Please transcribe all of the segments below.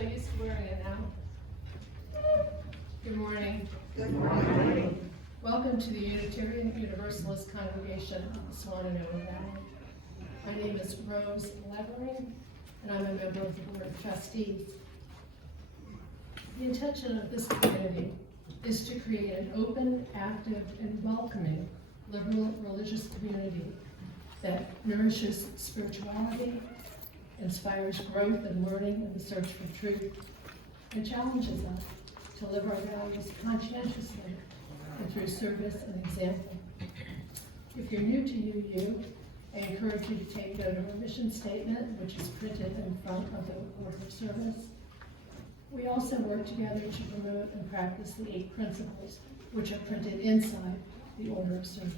so used to wearing it now. Good morning. Good morning. Welcome to the Unitarian Universalist congregation of the Swananoa Valley. My name is Rose Levering, and I'm a member of the Board of Trustees. The intention of this community is to create an open, active, and welcoming liberal religious community that nourishes spirituality, inspires growth and learning in the search for truth, and challenges us to live our values conscientiously and through service and example. If you're new to UU, I encourage you to take note of our mission statement, which is printed in front of the order of service. We also work together to promote and practice the 8 principles, which are printed inside the order of service.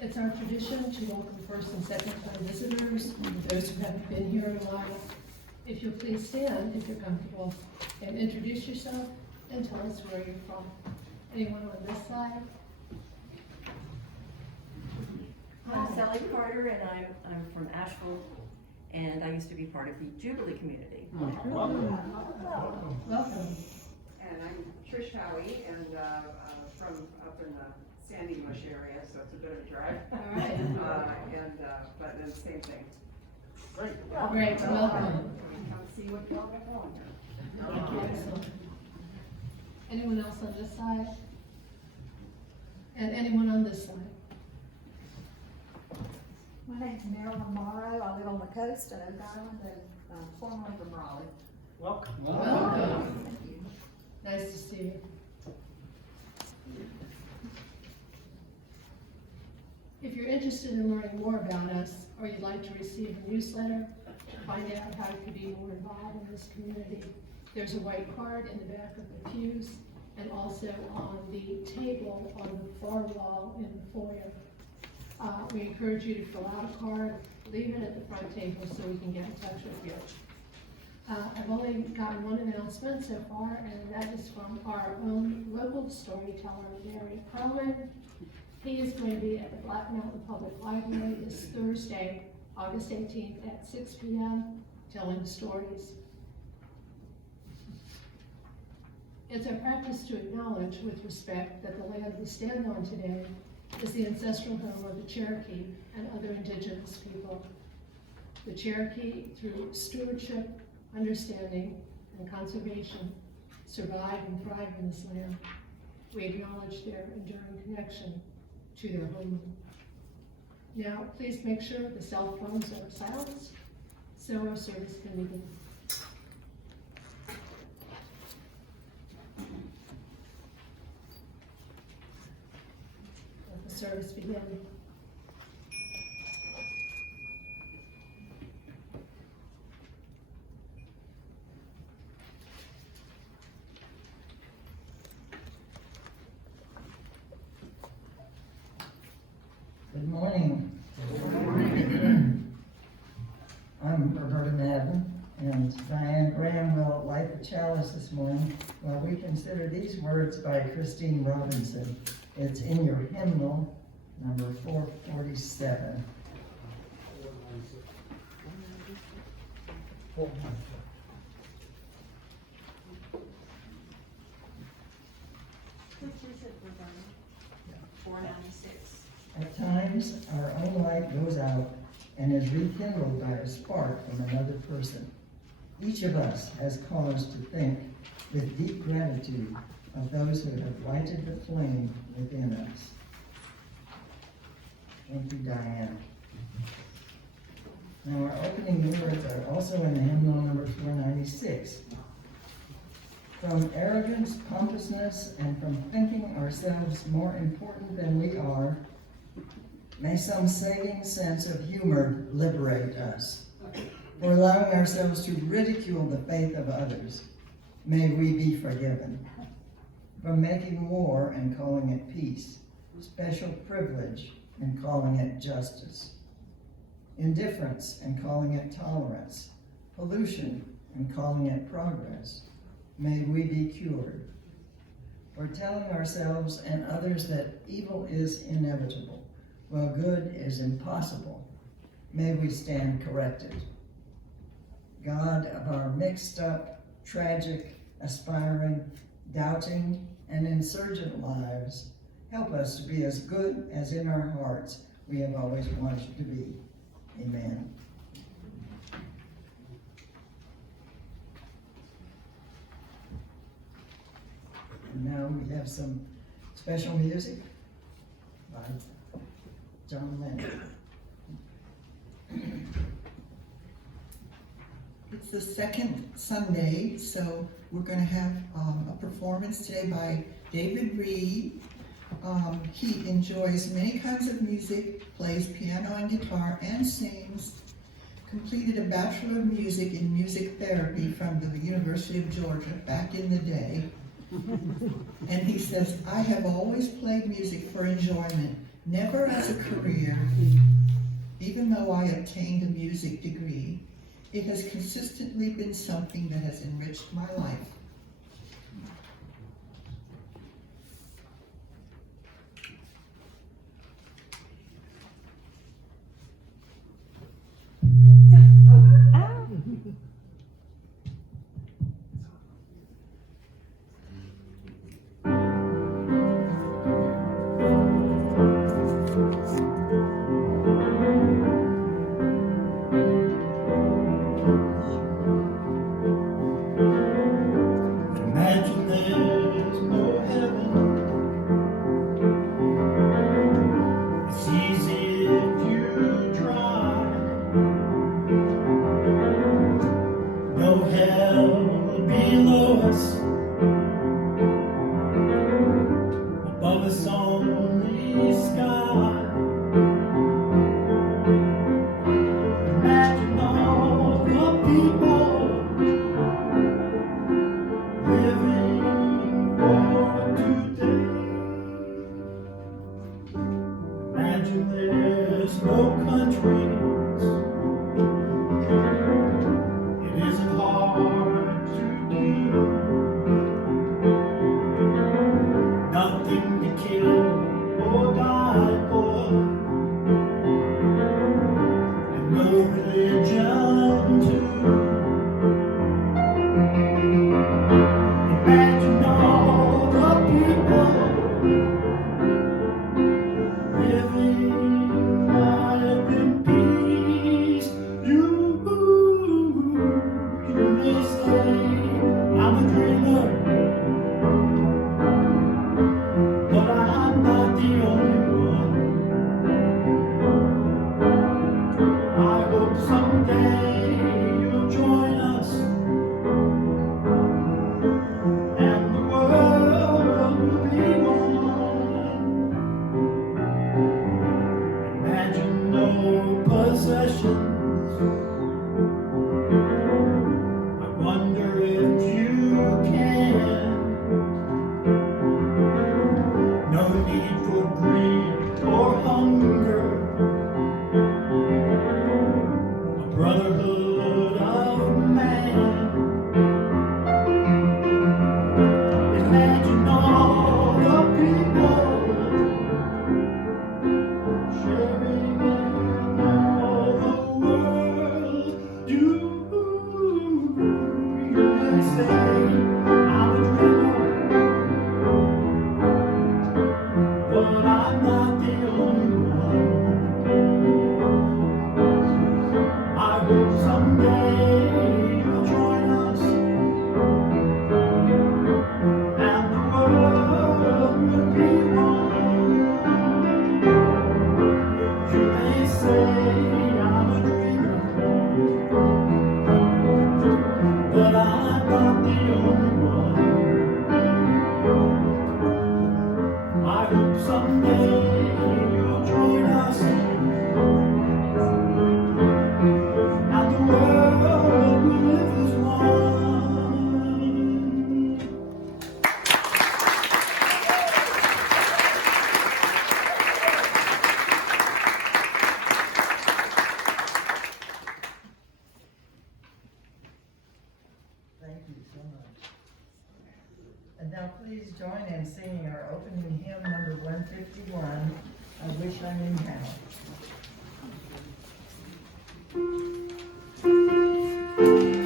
It's our tradition to welcome first and second time visitors, those who haven't been here in a while. If you'll please stand, if you're comfortable, and introduce yourself and tell us where you're from. Anyone on this side? I'm Sally Carter, and I'm from Asheville, and I used to be part of the Jubilee community. Welcome. And I'm Trish Howie, and from up in the Sandy Bush area, so it's a bit of a drive. All right. But then same thing. Great, welcome. Come see what y'all got going here. Excellent. Anyone else on this side? And anyone on this side? My name's Marilyn Morrow. I live on the coast in Oak Island and formerly from Raleigh. Welcome. Thank you. Nice to see you. If you're interested in learning more about us, or you'd like to receive a newsletter, find out how you can be more involved in this community, there's a white card in the back of the pews, and also on the table on the far wall in the foyer. We encourage you to fill out a card, leave it at the front table so we can get in touch with you. I've only gotten one announcement so far, and that is from our own local storyteller, Larry Perlman. He is going to be at the Black Mountain Public Library this Thursday, August 18th at 6 p.m., telling stories. It's our practice to acknowledge with respect that the land we stand on today is the ancestral home of the Cherokee and other indigenous people. The Cherokee, through stewardship, understanding, and conservation, survive and thrive in this land. We acknowledge their enduring connection to their homeland. Now, please make sure the cell phones are silenced so our service can begin. Let the service begin. Good morning. Good morning. I'm Roberta Madden, and Diane Graham will light the chalice this morning while we consider these words by Christine Robinson. It's in your hymnal, number 447. Which is it, Roberta? 496. At times, our own light goes out and is rekindled by a spark from another person. Each of us has cause to think with deep gratitude of those who have lighted the flame within us. Thank you, Diane. Now, our opening words are also in the hymnal number 496. From arrogance, pompousness, and from thinking ourselves more important than we are, may some saving sense of humor liberate us. For allowing ourselves to ridicule the faith of others, may we be forgiven. From making war and calling it peace, special privilege and calling it justice, indifference and calling it tolerance, pollution and calling it progress, may we be cured. For telling ourselves and others that evil is inevitable, while good is impossible, may we stand corrected. God of our mixed up, tragic, aspiring, doubting, and insurgent lives, help us to be as good as in our hearts we have always wanted to be. Amen. And now we have some special music by John Lennon. It's the second Sunday, so we're going to have a performance today by David Reed. He enjoys many kinds of music, plays piano and guitar, and sings. Completed a Bachelor of Music in Music Therapy from the University of Georgia back in the day. And he says, I have always played music for enjoyment, never as a career. Even though I obtained a music degree, it has consistently been something that has enriched my life. And now please join in singing our opening hymn number 151, I Wish I Knew How.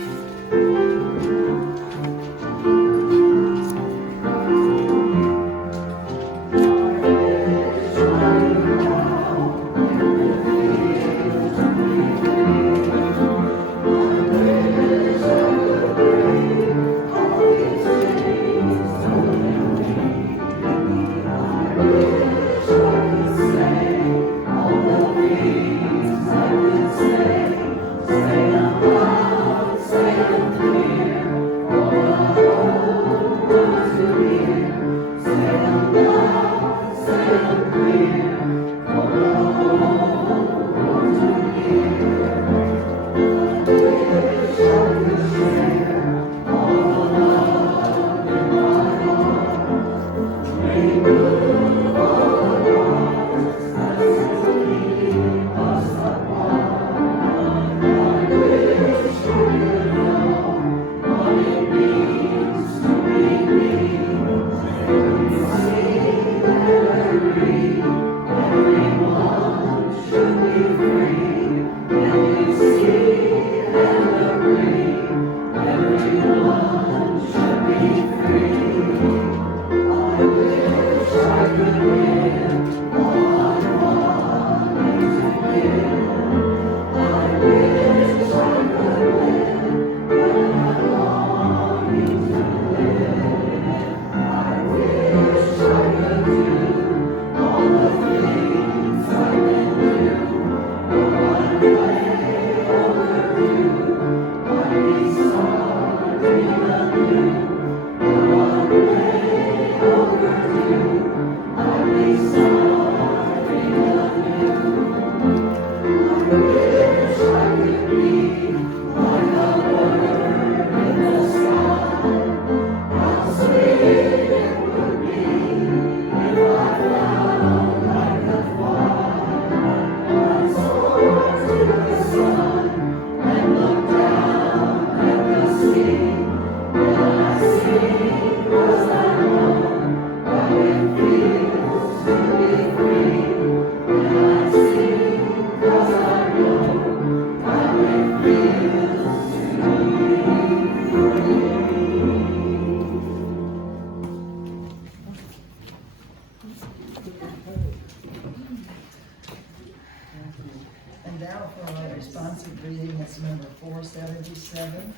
And now for our responsive reading, it's number 477.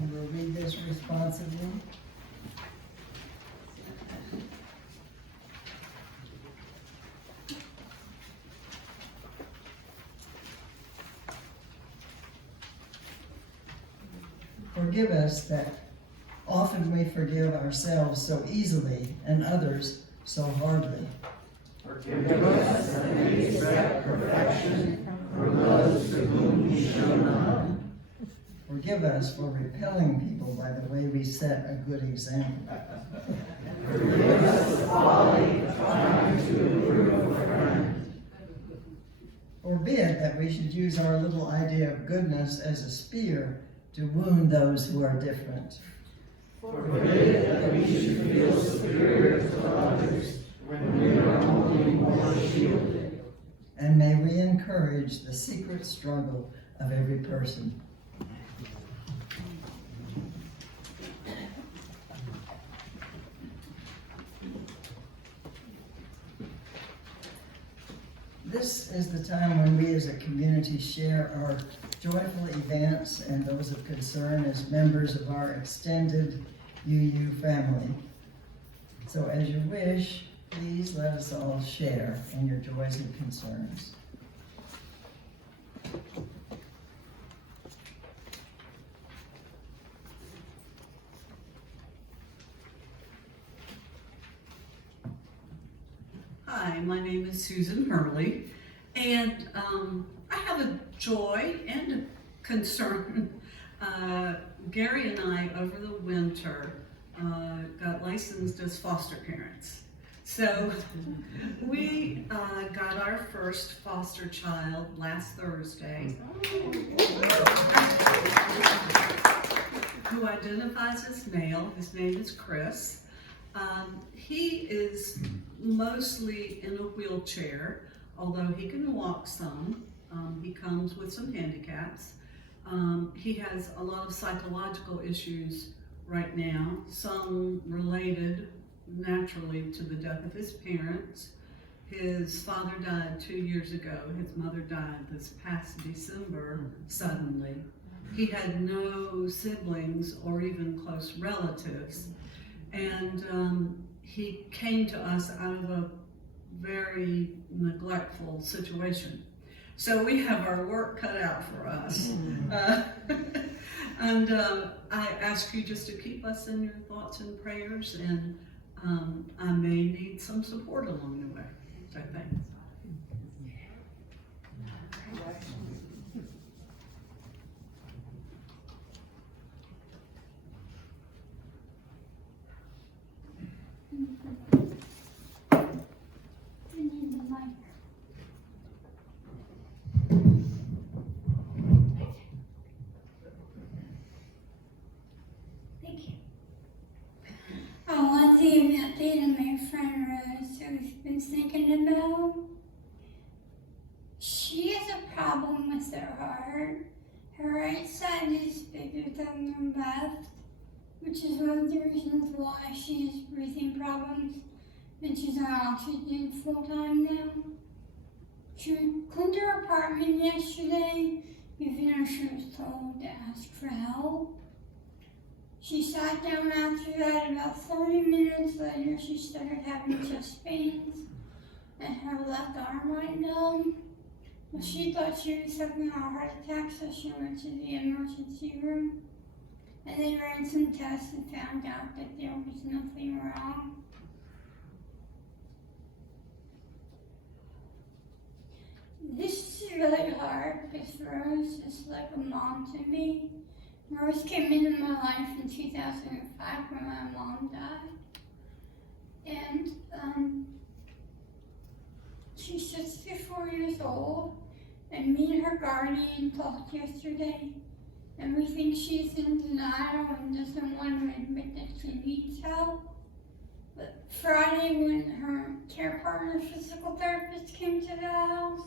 And we'll read this responsively. Forgive us that often we forgive ourselves so easily and others so hardly. Forgive us that we expect perfection from those to whom we show none. Forgive us for repelling people by the way we set a good example. Forgive us the folly of trying to improve a friend. Forbid that we should use our little idea of goodness as a spear to wound those who are different. Forbid that we should feel superior to others when we are only more shielded. And may we encourage the secret struggle of every person. This is the time when we as a community share our joyful events and those of concern as members of our extended UU family. So as you wish, please let us all share in your joys and concerns. Hi, my name is Susan Hurley, and I have a joy and a concern. Gary and I, over the winter, got licensed as foster parents. So we got our first foster child last Thursday, who identifies as male. His name is Chris. He is mostly in a wheelchair, although he can walk some. He comes with some handicaps. He has a lot of psychological issues right now, some related naturally to the death of his parents. His father died 2 years ago. His mother died this past December suddenly. He had no siblings or even close relatives. And he came to us out of a very neglectful situation. So we have our work cut out for us. And I ask you just to keep us in your thoughts and prayers, and I may need some support along the way. So thanks. I want to give an update on my friend Rose, who we've been thinking about. She has a problem with her heart. Her right side is bigger than her left, which is one of the reasons why she has breathing problems, and she's on oxygen full time now. She cleaned her apartment yesterday, even though she was told to ask for help. She sat down after that. About 30 minutes later, she started having chest pains, and her left arm went numb. Well, she thought she was having a heart attack, so she went to the emergency room. And they ran some tests and found out that there was nothing wrong. This is really hard because Rose is like a mom to me. Rose came into my life in 2005 when my mom died. And she's 64 years old, and me and her guardian talked yesterday, and we think she's in denial and doesn't want to admit that she needs help. But Friday, when her care partner physical therapist came to the house,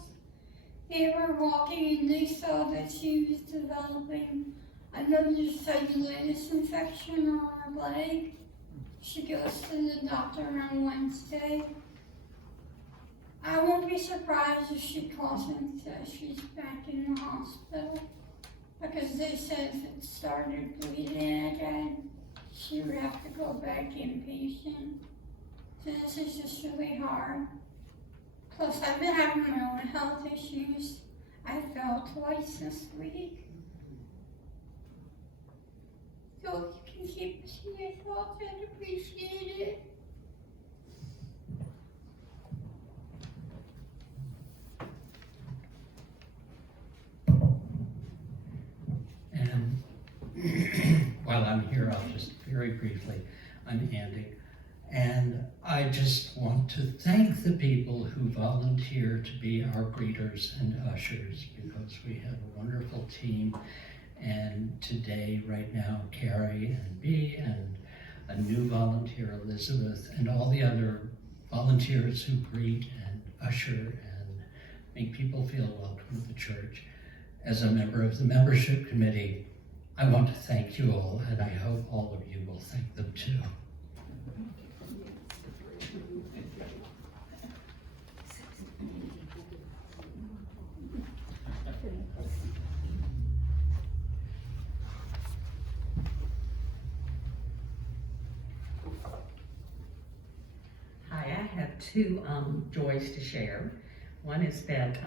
they were walking and they saw that she was developing another cellulitis infection on her leg. She goes to the doctor on Wednesday. I won't be surprised if she calls and says she's back in the hospital, because they said if it started bleeding again, she would have to go back inpatient. So this is just really hard. Plus, I've been having my own health issues. I fell twice this week. So if you can keep us in your thoughts, I'd appreciate it. And while I'm here, I'll just very briefly, I'm Andy. And I just want to thank the people who volunteer to be our greeters and ushers, because we have a wonderful team. And today, right now, Carrie and Bea and a new volunteer, Elizabeth, and all the other volunteers who greet and usher and make people feel welcome at the church. As a member of the membership committee, I want to thank you all, and I hope all of you will thank them too. Hi, I have two joys to share. One is that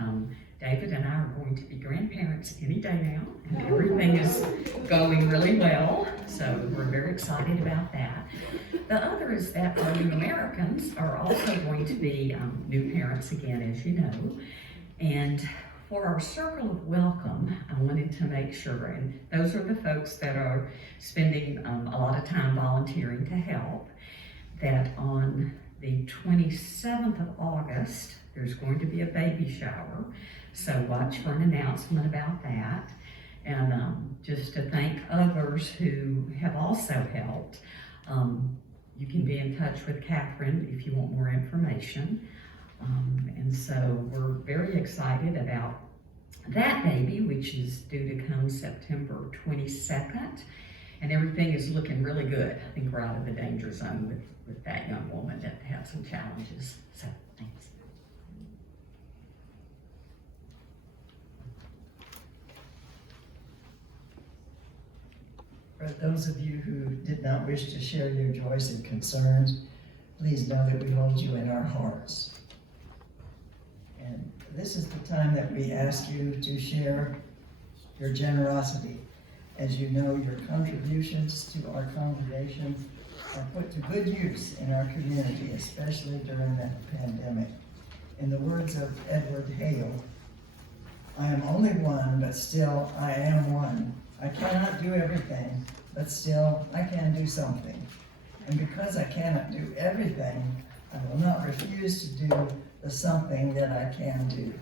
David and I are going to be grandparents any day now, and everything is going really well, so we're very excited about that. The other is that our new Americans are also going to be new parents again, as you know, and for our circle of welcome, I wanted to make sure, and those are the folks that are spending a lot of time volunteering to help, that on the 27th of August, there's going to be a baby shower. So watch for an announcement about that. And just to thank others who have also helped. You can be in touch with Catherine if you want more information. And so we're very excited about that baby, which is due to come September 22nd. And everything is looking really good. I think we're out of the danger zone with that young woman that had some challenges. So thanks. For those of you who did not wish to share your joys and concerns, please know that we hold you in our hearts. And this is the time that we ask you to share your generosity. As you know, your contributions to our congregation are put to good use in our community, especially during the pandemic. In the words of Edward Hale, I am only one, but still I am one. I cannot do everything, but still I can do something. And because I cannot do everything, I will not refuse to do the something that I can do.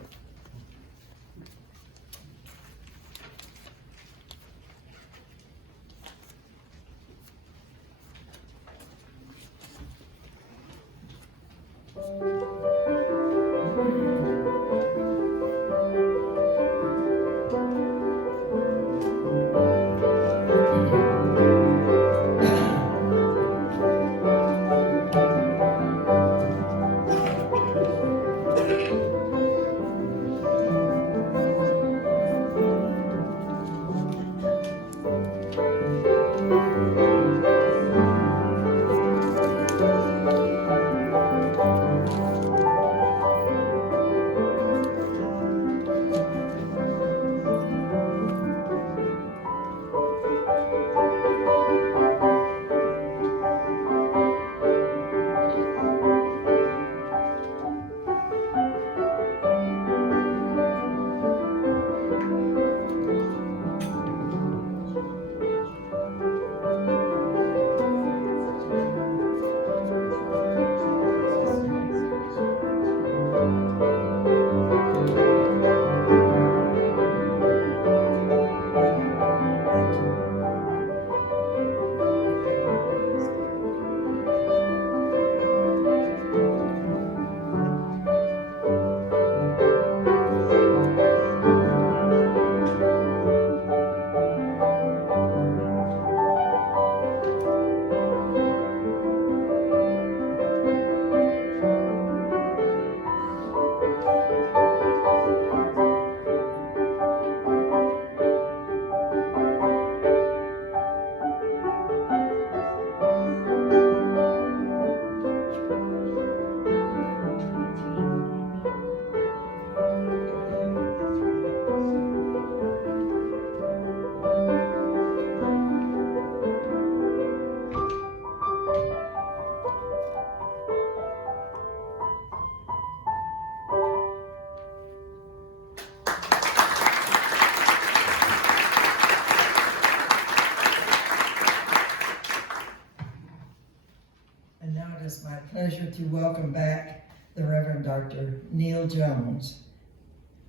pleasure to welcome back the Reverend Dr. Neal Jones.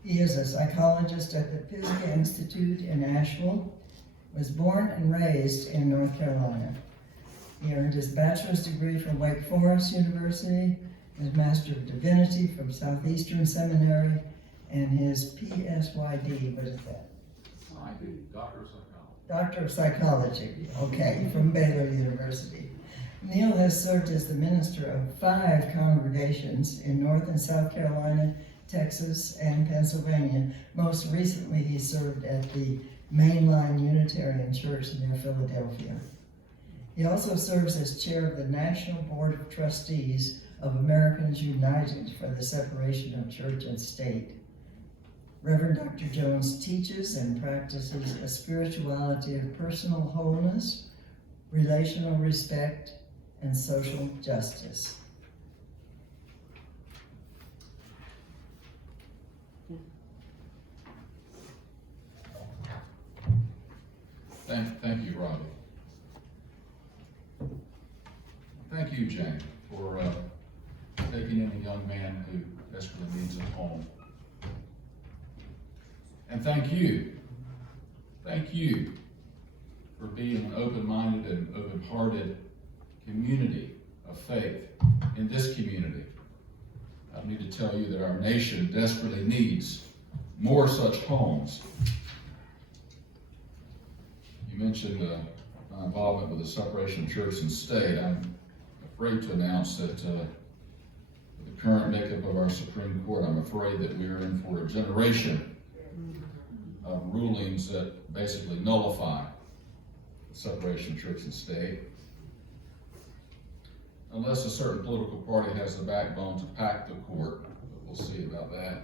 He is a psychologist at the Pisgah Institute in Asheville, was born and raised in North Carolina. He earned his bachelor's degree from Wake Forest University, his Master of Divinity from Southeastern Seminary, and his Psy.D, what is that? Psy.D, Doctor of Psychology. Doctor of Psychology, okay, from Baylor University. Neal has served as the minister of 5 congregations in North and South Carolina, Texas, and Pennsylvania. Most recently, he served at the Main Line Unitarian Church near Philadelphia. He also serves as chair of the National Board of Trustees of Americans United for the Separation of Church and State. Reverend Dr. Jones teaches and practices a spirituality of personal wholeness, relational respect, and social justice. Thank you, Robbie. Thank you, Jane, for taking in a young man who desperately needs a home. And thank you for being an open-minded and open-hearted community of faith in this community. I need to tell you that our nation desperately needs more such homes. You mentioned my involvement with the separation of church and state. I'm afraid to announce that with the current makeup of our Supreme Court, I'm afraid that we are in for a generation of rulings that basically nullify the separation of church and state. Unless a certain political party has the backbone to pack the court, but we'll see about that.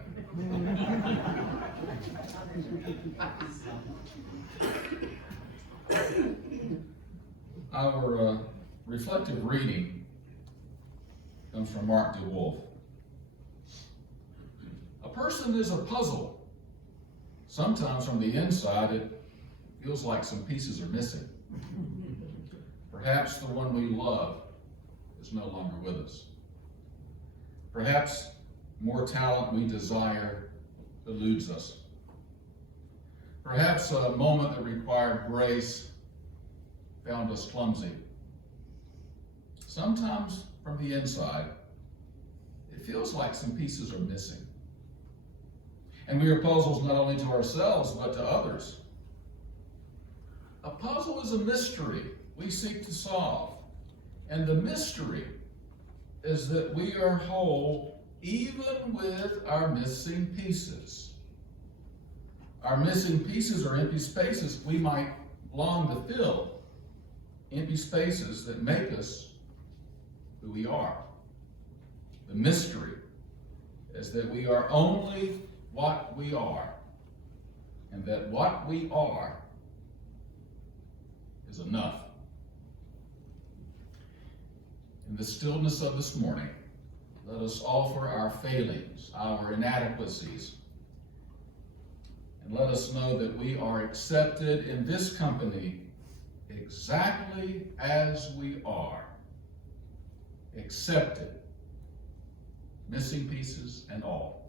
Our reflective reading comes from Mark DeWolf. A person is a puzzle. Sometimes from the inside it feels like some pieces are missing. Perhaps the one we love is no longer with us. Perhaps more talent we desire eludes us. Perhaps a moment that required grace found us clumsy. Sometimes from the inside, it feels like some pieces are missing. And we are puzzles not only to ourselves, but to others. A puzzle is a mystery we seek to solve. And the mystery is that we are whole even with our missing pieces. Our missing pieces are empty spaces we might long to fill. Empty spaces that make us who we are. The mystery is that we are only what we are, and that what we are is enough. In the stillness of this morning, let us offer our failings, our inadequacies, and let us know that we are accepted in this company exactly as we are. Accepted, missing pieces and all.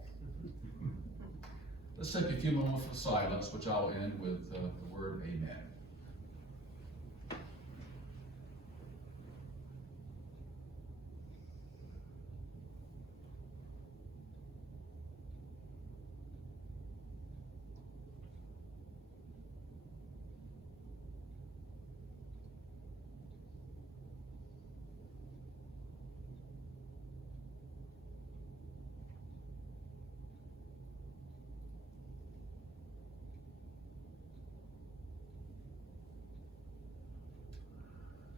Let's take a few moments of silence, which I'll end with the word amen.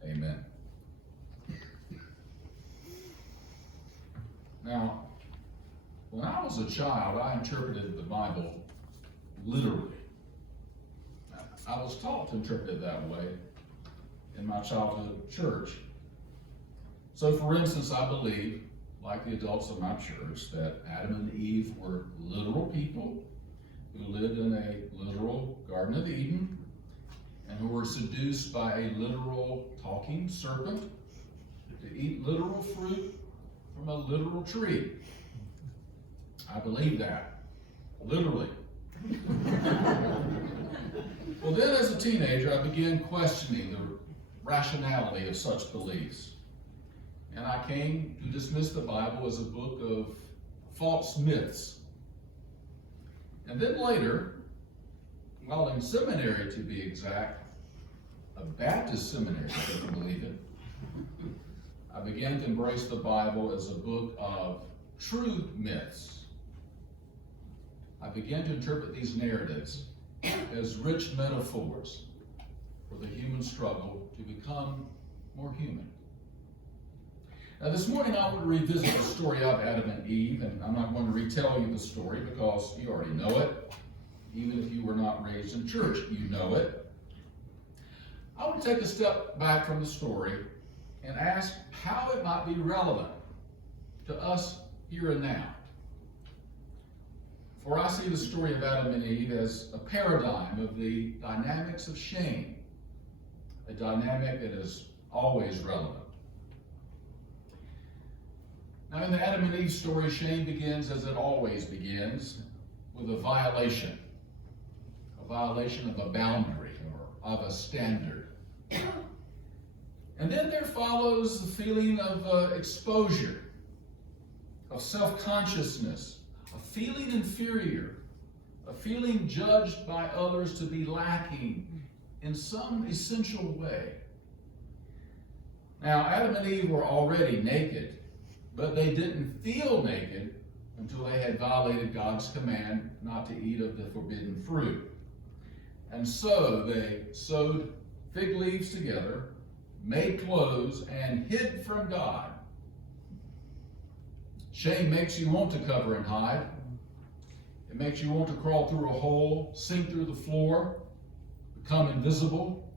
Amen. Now, when I was a child, I interpreted the Bible literally. I was taught to interpret it that way in my childhood church. So, for instance, I believe, like the adults of my church, that Adam and Eve were literal people who lived in a literal Garden of Eden, and who were seduced by a literal talking serpent to eat literal fruit from a literal tree. I believe that, literally. Well, then as a teenager, I began questioning the rationality of such beliefs. And I came to dismiss the Bible as a book of false myths. And then later, while in seminary to be exact, a Baptist seminary, if you can believe it, I began to embrace the Bible as a book of true myths. I began to interpret these narratives as rich metaphors for the human struggle to become more human. Now this morning I want to revisit the story of Adam and Eve, and I'm not going to retell you the story because you already know it. Even if you were not raised in church, you know it. I want to take a step back from the story and ask how it might be relevant to us here and now. For I see the story of Adam and Eve as a paradigm of the dynamics of shame, a dynamic that is always relevant. Now in the Adam and Eve story, shame begins as it always begins, with a violation of a boundary or of a standard. And then there follows the feeling of exposure, of self-consciousness, of feeling inferior, of feeling judged by others to be lacking in some essential way. Now, Adam and Eve were already naked, but they didn't feel naked until they had violated God's command not to eat of the forbidden fruit. And so they sewed fig leaves together, made clothes, and hid from God. Shame makes you want to cover and hide. It makes you want to crawl through a hole, sink through the floor, become invisible.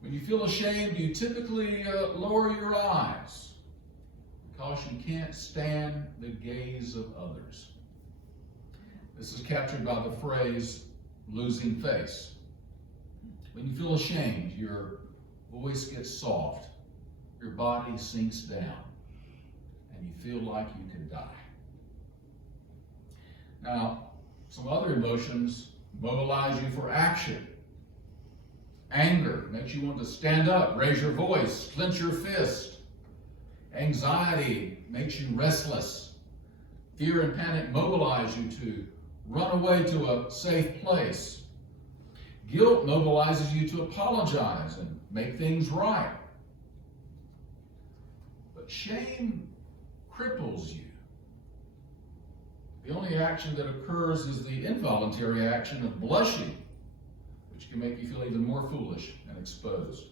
When you feel ashamed, you typically lower your eyes because you can't stand the gaze of others. This is captured by the phrase, losing face. When you feel ashamed, your voice gets soft, your body sinks down, and you feel like you could die. Now, some other emotions mobilize you for action. Anger makes you want to stand up, raise your voice, clench your fist. Anxiety makes you restless. Fear and panic mobilize you to run away to a safe place. Guilt mobilizes you to apologize and make things right. But shame cripples you. The only action that occurs is the involuntary action of blushing, which can make you feel even more foolish and exposed.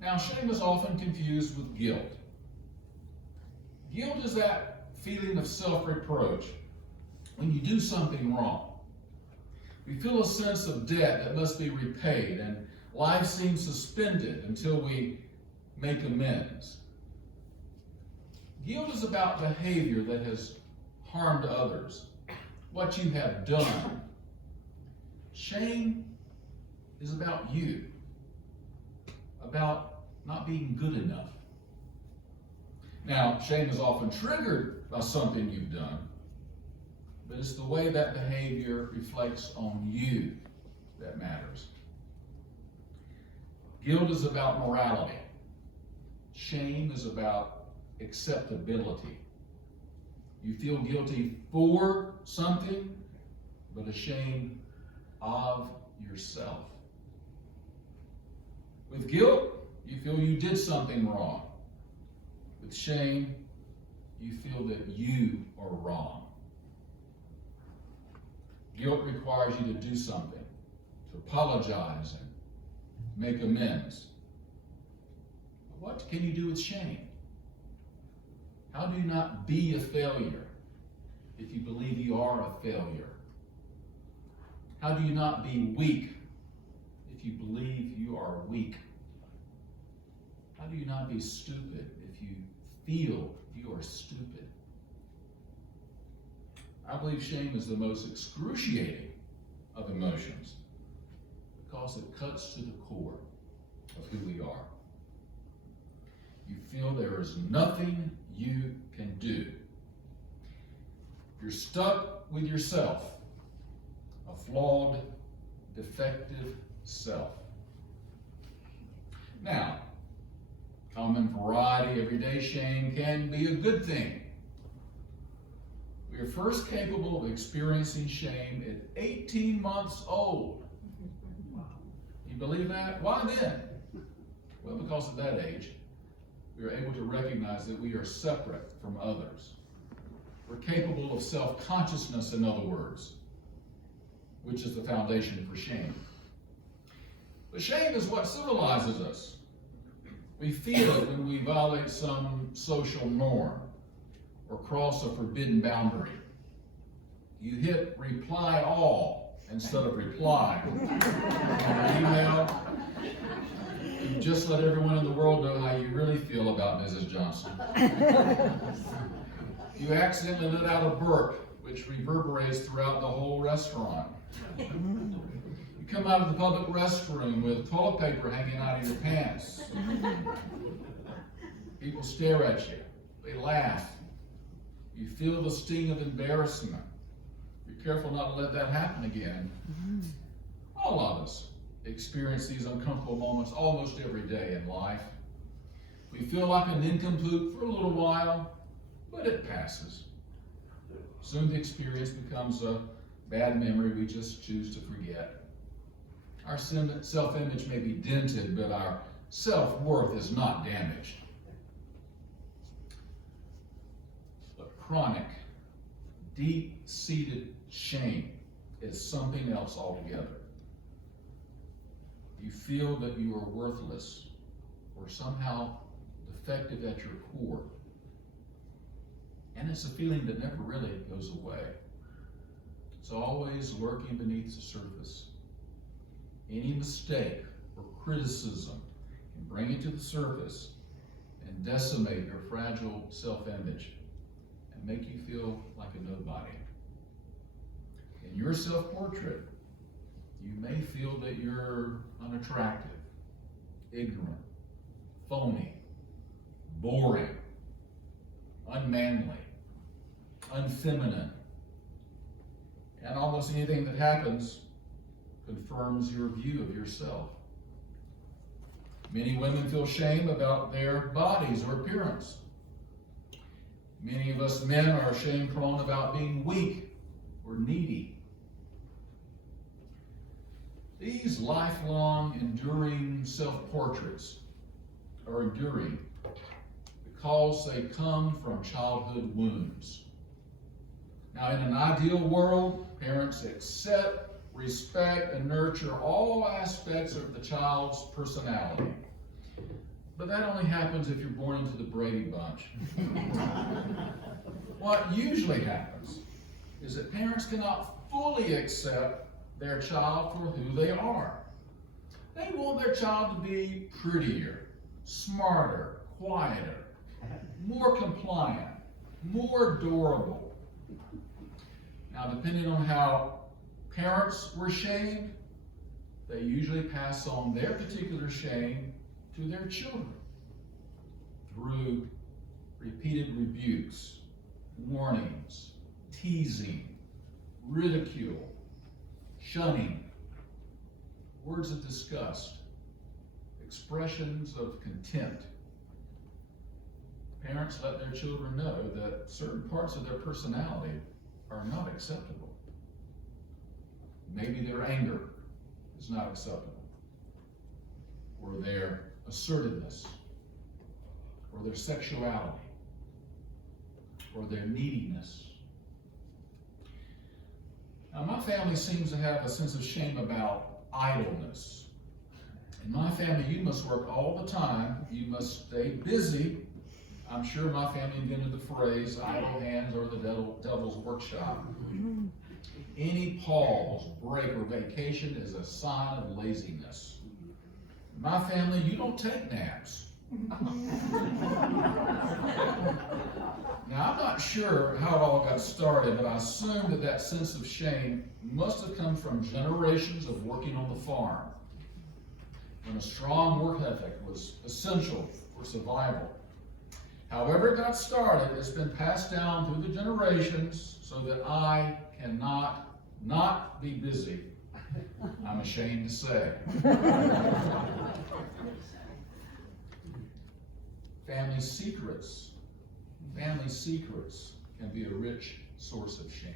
Now, shame is often confused with guilt. Guilt is that feeling of self-reproach when you do something wrong. We feel a sense of debt that must be repaid, and life seems suspended until we make amends. Guilt is about behavior that has harmed others, what you have done. Shame is about you, about not being good enough. Now, shame is often triggered by something you've done, but it's the way that behavior reflects on you that matters. Guilt is about morality. Shame is about acceptability. You feel guilty for something, but ashamed of yourself. With guilt, you feel you did something wrong. With shame, you feel that you are wrong. Guilt requires you to do something, to apologize and make amends. But what can you do with shame? How do you not be a failure if you believe you are a failure? How do you not be weak if you believe you are weak? How do you not be stupid if you feel you are stupid? I believe shame is the most excruciating of emotions because it cuts to the core of who we are. You feel there is nothing you can do. You're stuck with yourself, a flawed, defective self. Now, common variety, everyday shame can be a good thing. We are first capable of experiencing shame at 18 months old. You believe that? Why then? Well, because at that age, we are able to recognize that we are separate from others. We're capable of self-consciousness, in other words, which is the foundation for shame. But shame is what civilizes us. We feel it when we violate some social norm or cross a forbidden boundary. You hit reply all instead of reply on your email. You just let everyone in the world know how you really feel about Mrs. Johnson. You accidentally let out a burp, which reverberates throughout the whole restaurant. You come out of the public restroom with toilet paper hanging out of your pants. People stare at you. They laugh. You feel the sting of embarrassment. Be careful not to let that happen again. All of us experience these uncomfortable moments almost every day in life. We feel like an incomplete for a little while, but it passes. Soon the experience becomes a bad memory we just choose to forget. Our self-image may be dented, but our self-worth is not damaged. But chronic, deep-seated shame is something else altogether. You feel that you are worthless or somehow defective at your core. And it's a feeling that never really goes away. It's always lurking beneath the surface. Any mistake or criticism can bring it to the surface and decimate your fragile self-image and make you feel like a nobody. In your self-portrait, you may feel that you're unattractive, ignorant, phony, boring, unmanly, unfeminine, and almost anything that happens confirms your view of yourself. Many women feel shame about their bodies or appearance. Many of us men are shame-prone about being weak or needy. These lifelong, enduring self-portraits are enduring because they come from childhood wounds. Now, in an ideal world, parents accept, respect, and nurture all aspects of the child's personality. But that only happens if you're born into the Brady Bunch. What usually happens is that parents cannot fully accept their child for who they are. They want their child to be prettier, smarter, quieter, more compliant, more adorable. Now, depending on how parents were shamed, they usually pass on their particular shame to their children through repeated rebukes, warnings, teasing, ridicule, shunning, words of disgust, expressions of contempt. Parents let their children know that certain parts of their personality are not acceptable. Maybe their anger is not acceptable, or their assertiveness, or their sexuality, or their neediness. Now, my family seems to have a sense of shame about idleness. In my family, you must work all the time. You must stay busy. I'm sure my family invented the phrase, idle hands or the devil's workshop. Any pause, break, or vacation is a sign of laziness. In my family, you don't take naps. Now, I'm not sure how it all got started, but I assume that that sense of shame must have come from generations of working on the farm, when a strong work ethic was essential for for survival. However it got started, it's been passed down through the generations so that I cannot not be busy, I'm ashamed to say. Family secrets can be a rich source of shame.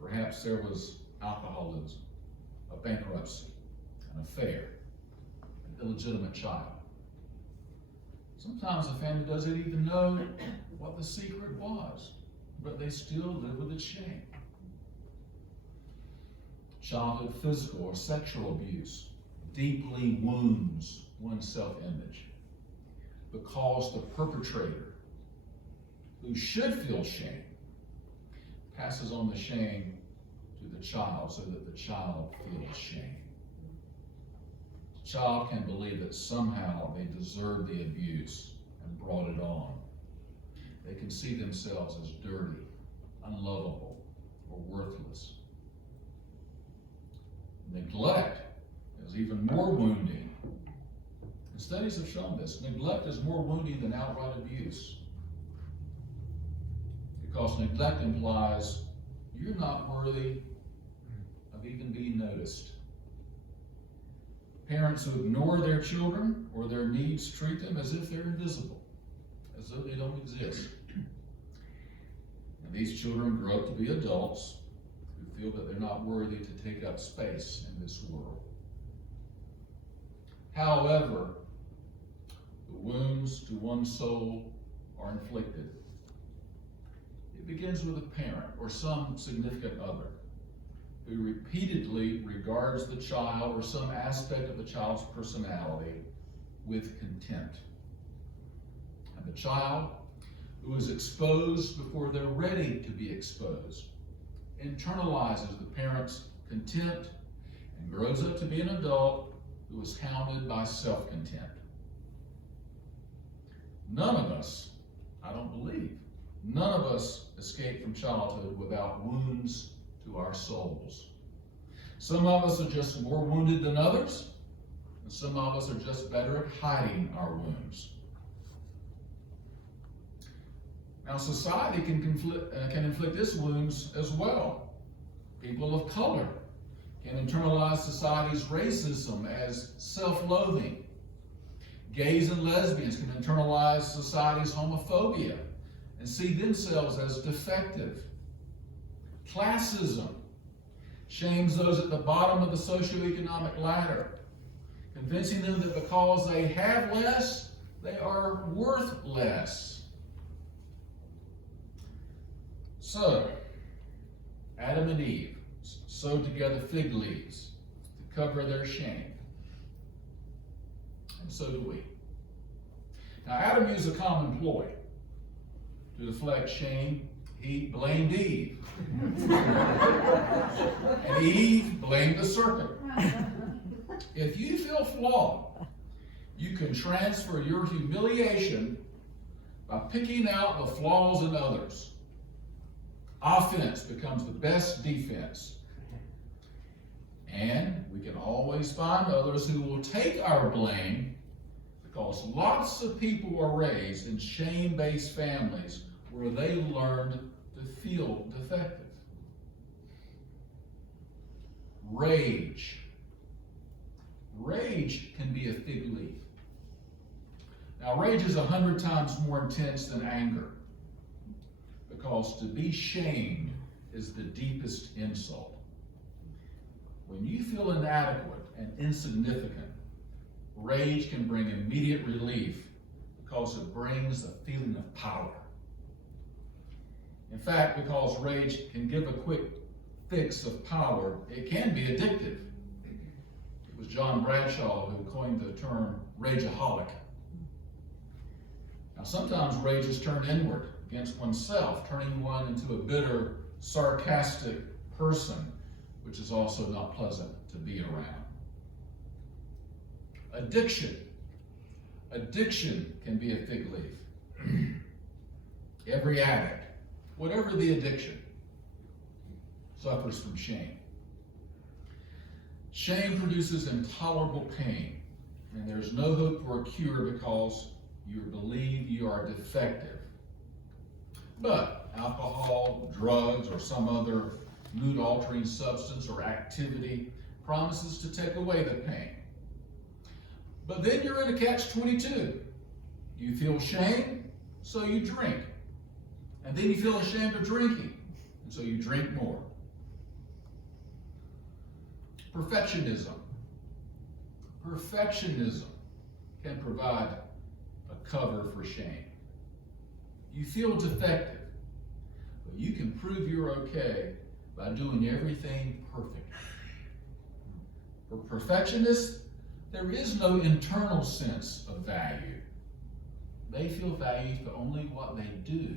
Perhaps there was alcoholism, a bankruptcy, an affair, an illegitimate child. Sometimes the family doesn't even know what the secret was, but they still live with its shame. Childhood physical or sexual abuse deeply wounds one's self-image because the perpetrator, who should feel shame, passes on the shame to the child so that the child feels shame. The child can believe that somehow they deserve the abuse and brought it on. They can see themselves as dirty, unlovable, or worthless. Neglect is even more wounding. And studies have shown this. Neglect is more wounding than outright abuse. Because neglect implies you're not worthy of even being noticed. Parents who ignore their children or their needs treat them as if they're invisible, as though they don't exist. And these children grow up to be adults who feel that they're not worthy to take up space in this world. However, the wounds to one's soul are inflicted. It begins with a parent or some significant other who repeatedly regards the child or some aspect of the child's personality with contempt. And the child, who is exposed before they're ready to be exposed, internalizes the parent's contempt and grows up to be an adult who is hounded by self-contempt. None of us, I don't believe, none of us escape from childhood without wounds to our souls. Some of us are just more wounded than others, and some of us are just better at hiding our wounds. Now, society can inflict its wounds as well. People of color can internalize society's racism as self-loathing. Gays and lesbians can internalize society's homophobia and see themselves as defective. Classism shames those at the bottom of the socioeconomic ladder, convincing them that because they have less, they are worth less. So, Adam and Eve sewed together fig leaves to cover their shame. And so do we. Now, Adam used a common ploy to deflect shame. He blamed Eve. And Eve blamed the serpent. If you feel flawed, you can transfer your humiliation by picking out the flaws in others. Offense becomes the best defense. And we can always find others who will take our blame, because lots of people are raised in shame-based families where they learned to feel defective. Rage. Rage can be a fig leaf. Now, rage is 100 times more intense than anger, because to be shamed is the deepest insult. When you feel inadequate and insignificant, rage can bring immediate relief because it brings a feeling of power. In fact, because rage can give a quick fix of power, it can be addictive. It was John Bradshaw who coined the term rageaholic. Now, sometimes rage is turned inward against oneself, turning one into a bitter, sarcastic person, which is also not pleasant to be around. Addiction. Addiction can be a fig leaf. Every addict, whatever the addiction, suffers from shame. Shame produces intolerable pain, and there's no hope for a cure because you believe you are defective. But alcohol, drugs, or some other mood-altering substance or activity promises to take away the pain. But then you're in a catch-22. You feel shame, so you drink. And then you feel ashamed of drinking, and so you drink more. Perfectionism. Perfectionism can provide a cover for shame. You feel defective, but you can prove you're okay by doing everything perfect. For perfectionists, there is no internal sense of value. They feel valued for only what they do.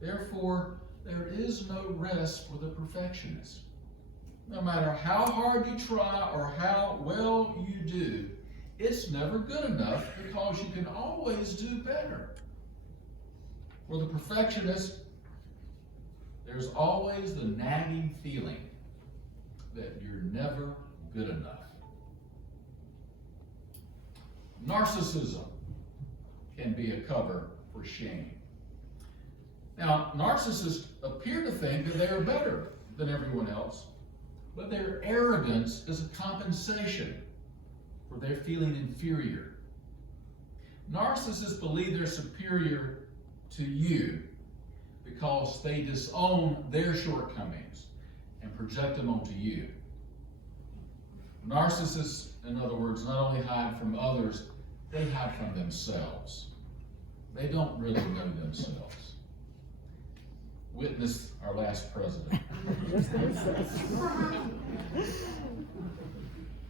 Therefore, there is no rest for the perfectionist. No matter how hard you try or how well you do, it's never good enough because you can always do better. For the perfectionist, there's always the nagging feeling that you're never good enough. Narcissism can be a cover for shame. Now, narcissists appear to think that they are better than everyone else, but their arrogance is a compensation for their feeling inferior. Narcissists believe they're superior to you because they disown their shortcomings and project them onto you. Narcissists, in other words, not only hide from others, they hide from themselves. They don't really know themselves. Witness our last president.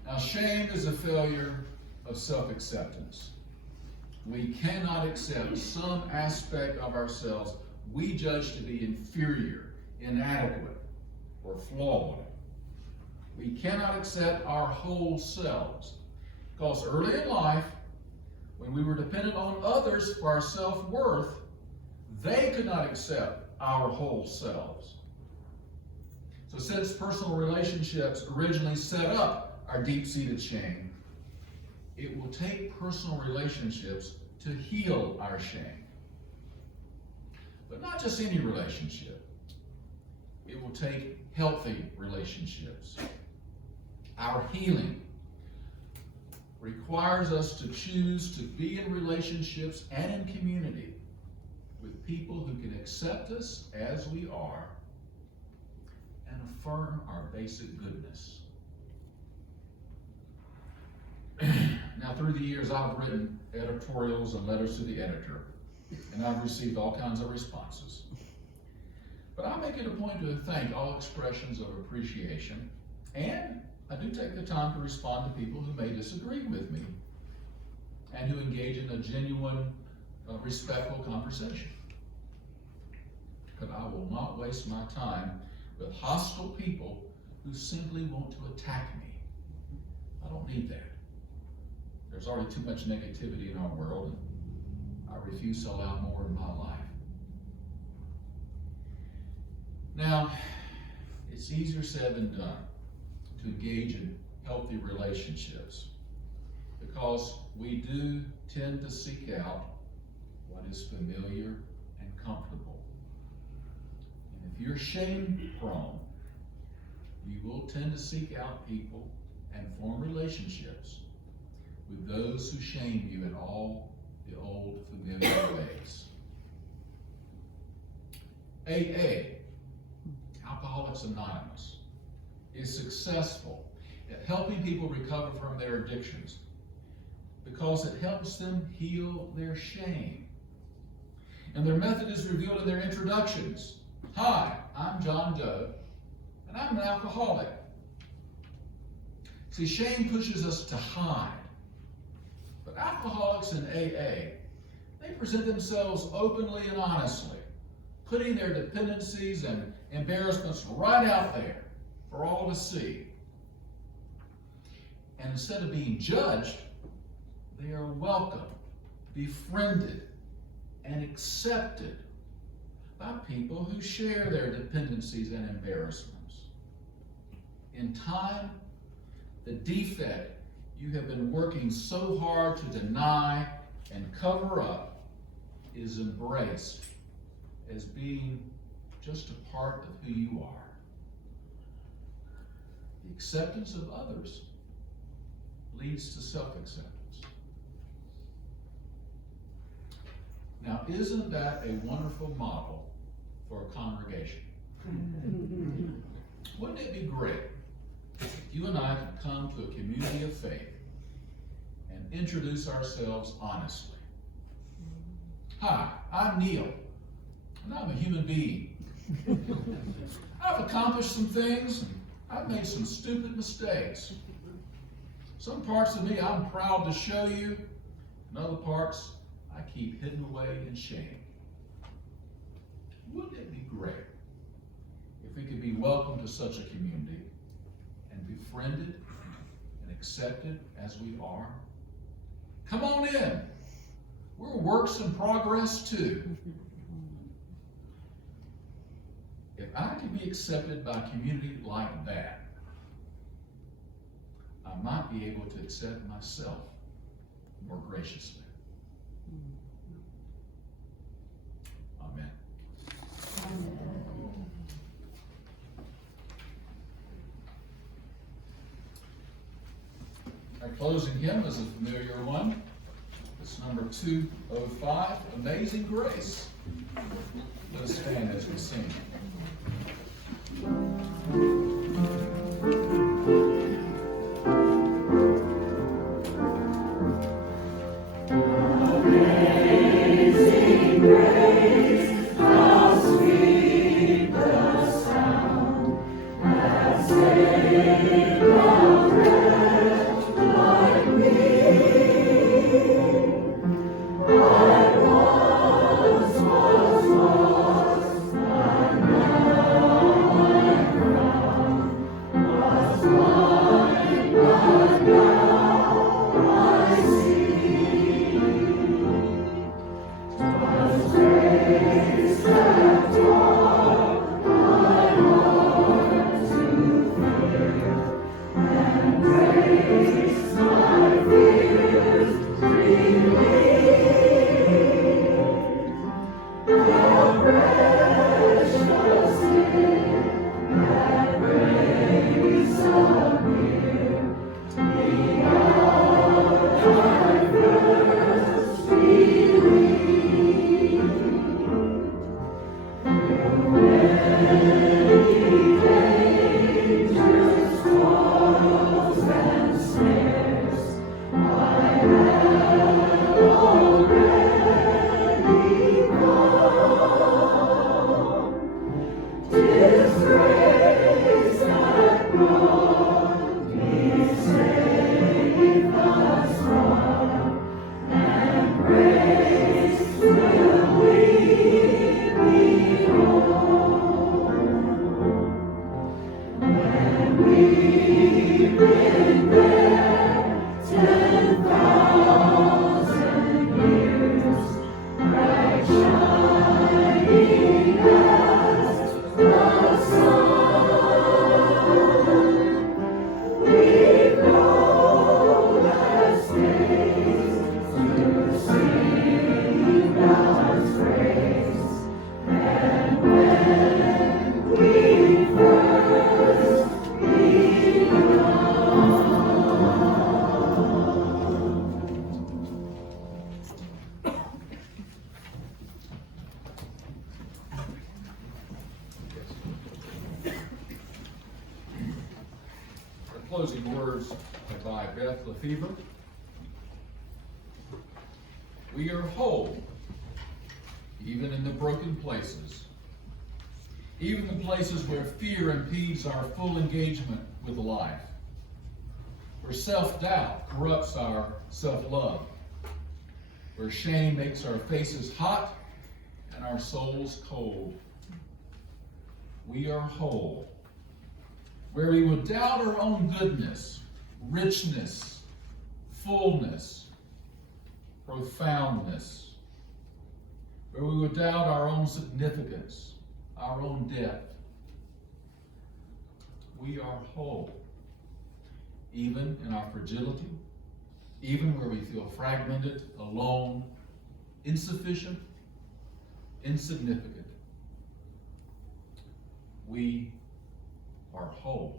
Now, shame is a failure of self-acceptance. We cannot accept some aspect of ourselves we judge to be inferior, inadequate, or flawed. We cannot accept our whole selves because early in life, when we were dependent on others for our self-worth, they could not accept our whole selves. So since personal relationships originally set up our deep-seated shame, it will take personal relationships to heal our shame. But not just any relationship. It will take healthy relationships. Our healing requires us to choose to be in relationships and in community with people who can accept us as we are and affirm our basic goodness. Now, through the years, I've written editorials and letters to the editor, and I've received all kinds of responses. But I make it a point to thank all expressions of appreciation, and I do take the time to respond to people who may disagree with me and who engage in a genuine, respectful conversation. But I will not waste my time with hostile people who simply want to attack me. I don't need that. There's already too much negativity in our world, and I refuse to allow more in my life. Now, it's easier said than done to engage in healthy relationships because we do tend to seek out what is familiar and comfortable. And if you're shame prone, you will tend to seek out people and form relationships with those who shame you in all the old familiar ways. AA, Alcoholics Anonymous, is successful at helping people recover from their addictions because it helps them heal their shame. And their method is revealed in their introductions. Hi, I'm John Doe, and I'm an alcoholic. See, shame pushes us to hide. But alcoholics in AA, they present themselves openly and honestly, putting their dependencies and embarrassments right out there for all to see. And instead of being judged, they are welcomed, befriended, and accepted by people who share their dependencies and embarrassments. In time, the defect you have been working so hard to deny and cover up is embraced as being just a part of who you are. The acceptance of others leads to self-acceptance. Now, isn't that a wonderful model for a congregation? Wouldn't it be great if you and I could come to a community of faith and introduce ourselves honestly? Hi, I'm Neal, and I'm a human being. I've accomplished some things, and I've made some stupid mistakes. Some parts of me I'm proud to show you, and other parts I keep hidden away in shame. Wouldn't it be great if we could be welcomed to such a community and befriended and accepted as we are? Come on in. We're works in progress too. If I can be accepted by a community like that, I might be able to accept myself more graciously. Amen. Our closing hymn is a familiar one. It's number 205, Amazing Grace. Let us stand as we sing. Amazing grace, how sweet the sound that saved a wretch like me. I once was lost, but now I'm found. Was blind, but now I see. Grace that taught my heart to fear, and grace my fears relieved. How precious did that grace appear, the hour I first believed. Closing words are by Beth Lefevre. We are whole, even in the broken places, even the places where fear impedes our full engagement with life, where self-doubt corrupts our self-love, where shame makes our faces hot and our souls cold. We are whole, where we would doubt our own goodness, richness, fullness, profoundness, where we would doubt our own significance, our own depth. We are whole, even in our fragility, even where we feel fragmented, alone, insufficient, insignificant. We are whole.